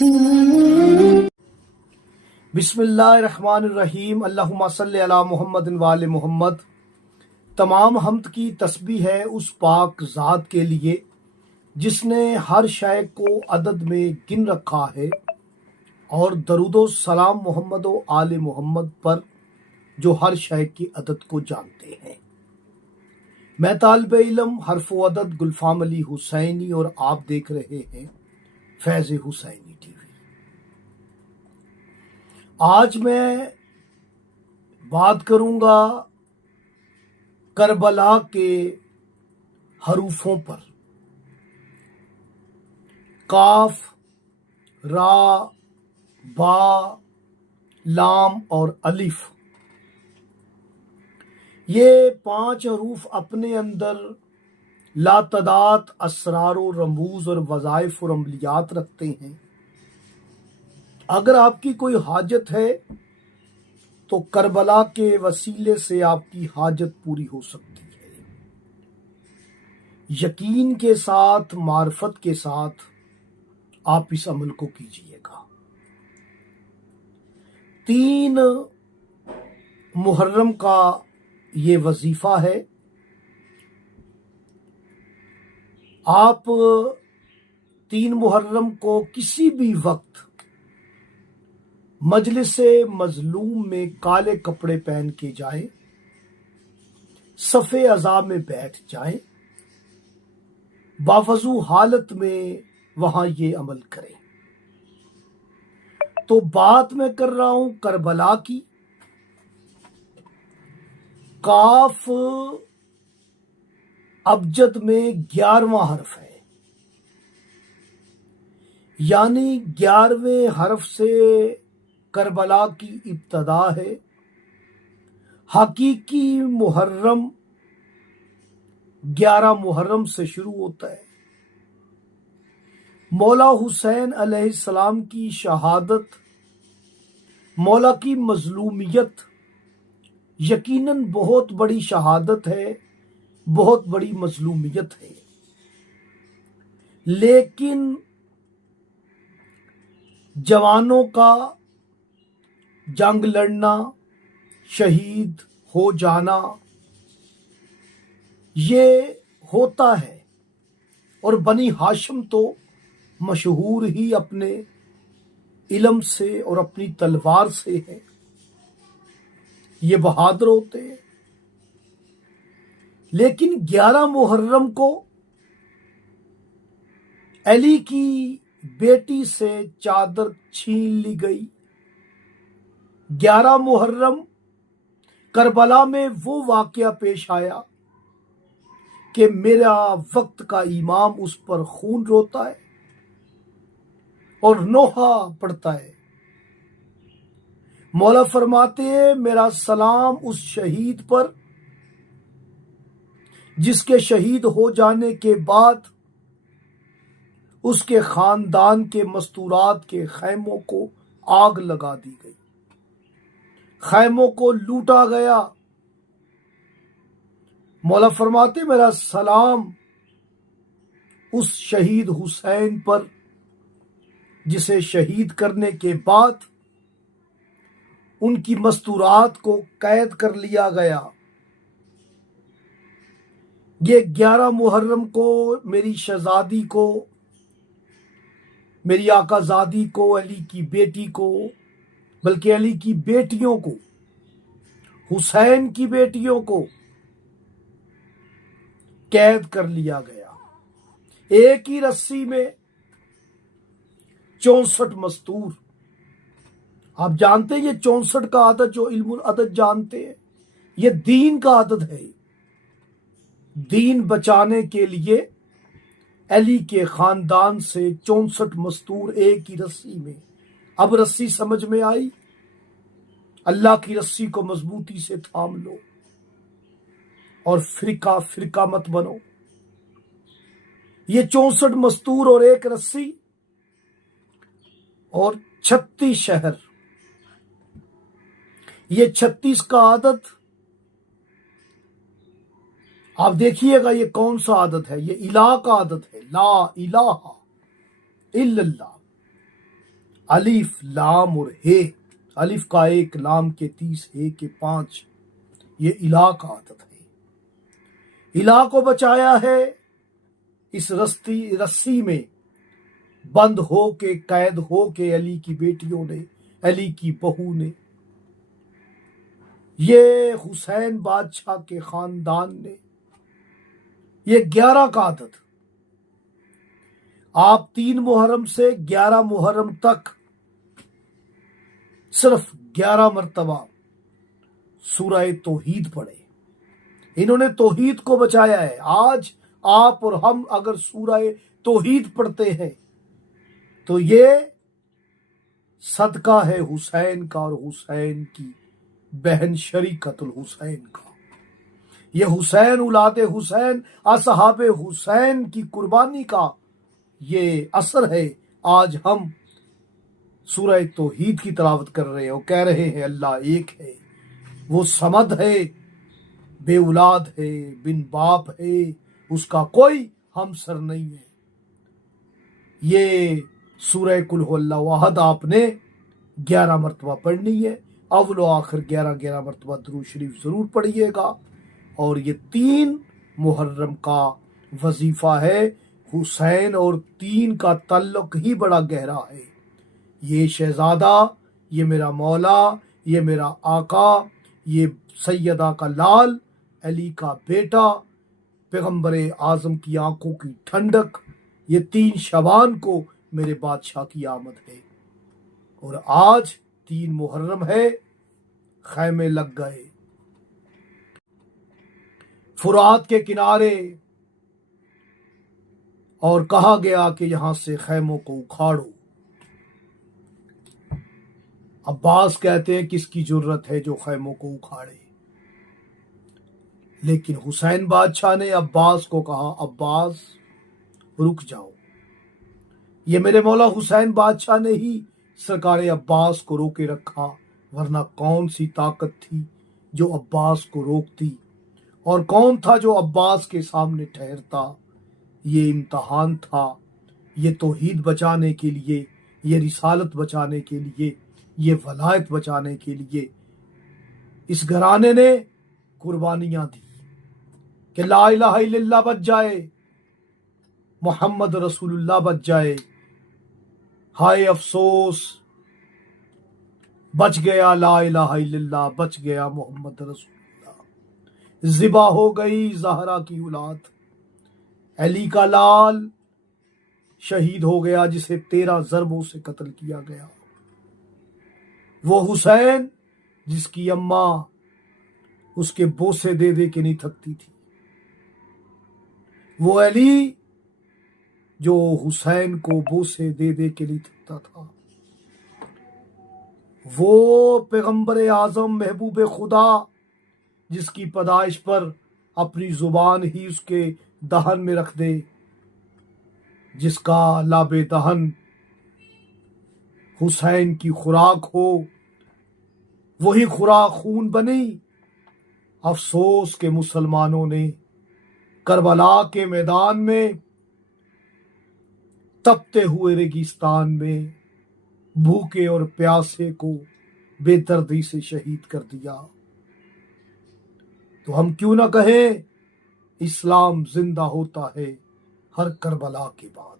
بسم اللہ الرحمن الرحیم، اللہم صلی علی محمد وآل محمد۔ تمام حمد کی تسبیح ہے اس پاک ذات کے لیے جس نے ہر شے کو عدد میں گن رکھا ہے، اور درود و سلام محمد و آل محمد پر جو ہر شے کی عدد کو جانتے ہیں۔ میں طالب علم حرف و عدد گلفام علی حسینی، اور آپ دیکھ رہے ہیں فیض حسینی ٹی وی۔ آج میں بات کروں گا کربلا کے حروفوں پر۔ قاف، را، با، لام اور الف، یہ 5 حروف اپنے اندر لاتعداد اسرار و رموز اور وظائف اور عملیات رکھتے ہیں۔ اگر آپ کی کوئی حاجت ہے تو کربلا کے وسیلے سے آپ کی حاجت پوری ہو سکتی ہے۔ یقین کے ساتھ، معرفت کے ساتھ آپ اس عمل کو کیجئے گا۔ 3 محرم کا یہ وظیفہ ہے۔ آپ 3 محرم کو کسی بھی وقت مجلس مظلوم میں کالے کپڑے پہن کے جائیں، صف عزا میں بیٹھ جائیں، باوضو حالت میں وہاں یہ عمل کریں۔ تو بات میں کر رہا ہوں کربلا کی۔ قاف ابجد میں 11واں حرف ہے، یعنی 11ویں حرف سے کربلا کی ابتدا ہے۔ حقیقی محرم 11 محرم سے شروع ہوتا ہے۔ مولا حسین علیہ السلام کی شہادت، مولا کی مظلومیت یقیناً بہت بڑی شہادت ہے، بہت بڑی مظلومیت ہے، لیکن جوانوں کا جنگ لڑنا، شہید ہو جانا، یہ ہوتا ہے۔ اور بنی ہاشم تو مشہور ہی اپنے علم سے اور اپنی تلوار سے ہے، یہ بہادر ہوتے ہیں۔ لیکن 11 محرم کو علی کی بیٹی سے چادر چھین لی گئی۔ 11 محرم کربلا میں وہ واقعہ پیش آیا کہ میرا وقت کا امام اس پر خون روتا ہے اور نوحہ پڑتا ہے۔ مولا فرماتے ہیں میرا سلام اس شہید پر جس کے شہید ہو جانے کے بعد اس کے خاندان کے مستورات کے خیموں کو آگ لگا دی گئی، خیموں کو لوٹا گیا۔ مولا فرماتے میرا سلام اس شہید حسین پر جسے شہید کرنے کے بعد ان کی مستورات کو قید کر لیا گیا۔ یہ 11 محرم کو میری شہزادی کو، میری آقا زادی کو، علی کی بیٹی کو، بلکہ علی کی بیٹیوں کو، حسین کی بیٹیوں کو قید کر لیا گیا۔ ایک ہی رسی میں 64 مستور۔ آپ جانتے ہیں یہ 64 کا عدد، جو علم العدد جانتے ہیں، یہ دین کا عدد ہے۔ دین بچانے کے لیے علی کے خاندان سے 64 مستور ایک ہی رسی میں۔ اب رسی سمجھ میں آئی؟ اللہ کی رسی کو مضبوطی سے تھام لو اور فرقہ فرقہ مت بنو۔ یہ 64 مستور اور ایک رسی اور 36 شہر، یہ 36 کا عدد آپ دیکھیے گا یہ کون سا عدد ہے؟ یہ الہ کا عدد ہے، لا الہ الا اللہ۔ अलिफ लाम और हे, अलिफ का 1, लाम के 30, हे के 5, ये इला का आदत है। इला को बचाया है इस रस्सी में बंद हो के, कैद हो के अली की बेटियों ने, अली की बहू ने, ये हुसैन बादशाह के खानदान ने। ये 11 का आदत, आप 3 मुहर्रम से 11 मुहर्रम तक सिर्फ 11 मरतबा सूरह तौहीद पढ़े। इन्होंने तौहीद को बचाया है। आज आप और हम अगर सूरह तौहीद पढ़ते हैं तो ये सदका है हुसैन का और हुसैन की बहन शरीकतुल हुसैन का। ये हुसैन औलाद हुसैन असहाब हुसैन की कुर्बानी का ये असर है। आज हम सूरह तौहीद की तिलावत कर रहे हैं और कह रहे हैं अल्लाह एक है, वो समद है, बे औलाद है, बिन बाप है, उसका कोई हमसर नहीं है। ये सूरह कुल हुवल्लाहु अहद आपने 11 मरतबा पढ़नी है। अव्वल आखिर 11 मरतबा दुरूद शरीफ जरूर पढ़िएगा। और ये 3 मुहर्रम का वजीफा है। हुसैन और 3 का ताल्लुक ही बड़ा गहरा है। ये शहजादा, ये मेरा मौला, ये मेरा आका, ये सैयदा का लाल, अली का बेटा, पैगंबर आजम की आंखों की ठंडक, ये 3 शबान को मेरे बादशाह की आमद है। और आज 3 मुहर्रम है, खैमे लग गए फुरात के किनारे और कहा गया कि यहां से खैमों को उखाड़ो। अब्बास कहते हैं किसकी जरूरत है जो खैमों को उखाड़े, लेकिन हुसैन बादशाह ने अब्बास को कहा अब्बास रुक जाओ। ये मेरे मौला हुसैन बादशाह ने ही सरकार अब्बास को रोके रखा, वरना कौन सी ताकत थी जो अब्बास को रोकती, और कौन था जो अब्बास के सामने ठहरता। ये इम्तहान था, ये तौहीद बचाने के लिए, ये रिसालत बचाने के लिए, ये वलायत बचाने के लिए इस घराने ने कुर्बानियां दी कि ला इलाहा इल्लल्लाह बच जाए, मोहम्मद रसूलुल्लाह बच जाए। हाय अफसोस, बच गया ला इलाहा इल्लल्लाह, बच गया मोहम्मद रसूलुल्लाह। ज़िबा हो गई ज़हरा की औलाद, अली का लाल शहीद हो गया जिसे 13 ज़रबों से कत्ल किया गया। वो हुसैन जिसकी अम्मा उसके बोसे दे दे के नहीं थकती थी। वो अली जो हुसैन को बोसे दे दे के नहीं थकता था। वो पैगंबर आजम महबूब खुदा जिसकी पैदाइश पर अपनी जुबान ही उसके दहन में रख दे, जिसका लाबे दहन हुसैन की खुराक हो, वही खुराक खून बनी। अफसोस के मुसलमानों ने करबला के मैदान में, तपते हुए रेगिस्तान में भूखे और प्यासे को बेदर्दी से शहीद कर दिया। तो हम क्यों ना कहें इस्लाम जिंदा होता है हर करबला के बाद।